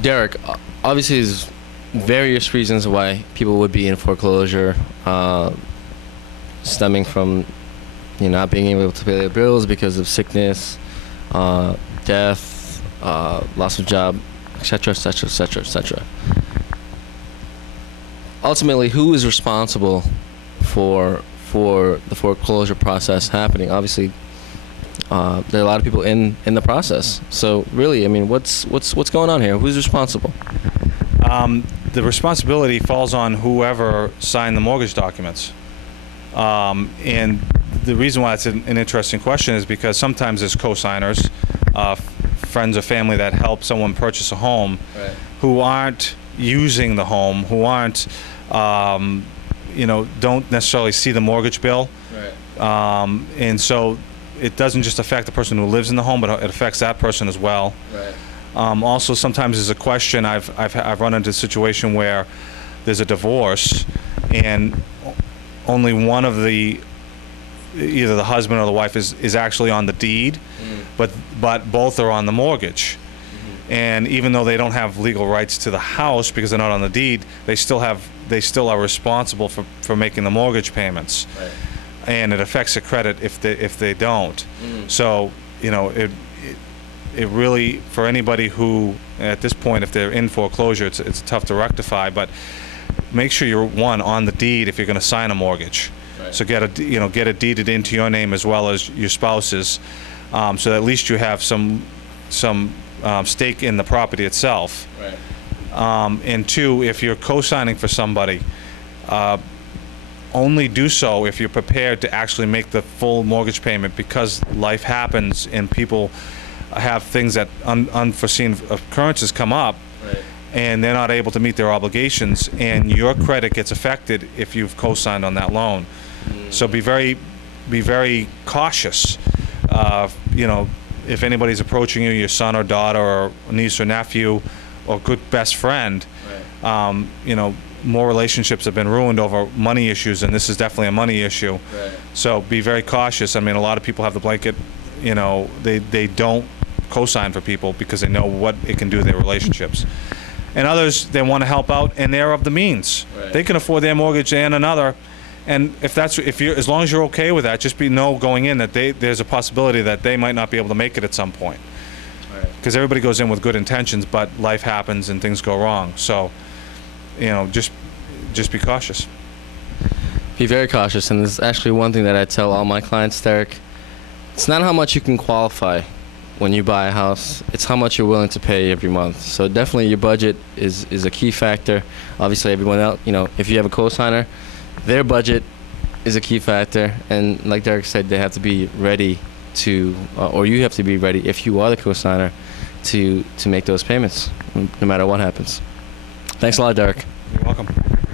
Derek, obviously there's various reasons why people would be in foreclosure, stemming from not being able to pay their bills because of sickness, death, loss of job, etc., etc., etc., etc. Ultimately, who is responsible for the foreclosure process happening? Obviously, there are a lot of people in the process. So really, I mean, what's going on here? Who's responsible? The responsibility falls on whoever signed the mortgage documents. And the reason why it's an interesting question is because sometimes there's co-signers, friends or family that help someone purchase a home, right, who aren't using the home, who aren't, don't necessarily see the mortgage bill. Right. And so it doesn't just affect the person who lives in the home, but it affects that person as well. Right. Also, sometimes there's a question. I've run into a situation where there's a divorce, and only one of either the husband or the wife is actually on the deed, but both are on the mortgage. And even though they don't have legal rights to the house because they're not on the deed, they still are responsible for making the mortgage payments. Right. And it affects the credit if they don't. So it really, for anybody who at this point, if they're in foreclosure, it's tough to rectify. But make sure you're on the deed if you're going to sign a mortgage. Right. So get it deeded into your name as well as your spouse's, so that at least you have some stake in the property itself. Right. And two, if you're co-signing for somebody, only do so if you're prepared to actually make the full mortgage payment, because life happens and people have things that unforeseen occurrences come up. Right. And they're not able to meet their obligations, and your credit gets affected if you've co-signed on that loan. So be very cautious. If anybody's approaching you, your son or daughter or niece or nephew or good best friend, right, more relationships have been ruined over money issues, and this is definitely a money issue. Right. So be very cautious. I mean, a lot of people have the blanket, they don't co-sign for people because they know what it can do to their relationships. And others, they want to help out, and they're of the means. Right. They can afford their mortgage and another. And as long as you're okay with that, just know going in that there's a possibility that they might not be able to make it at some point. Because everybody goes in with good intentions, but life happens and things go wrong. So, just be cautious. Be very cautious. And this is actually one thing that I tell all my clients, Derek. It's not how much you can qualify when you buy a house, it's how much you're willing to pay every month. So definitely your budget is a key factor. Obviously everyone else, if you have a co-signer, their budget is a key factor. And like Derek said, they have to be ready to, or you have to be ready if you are the co-signer to make those payments, no matter what happens. Thanks a lot, Derek.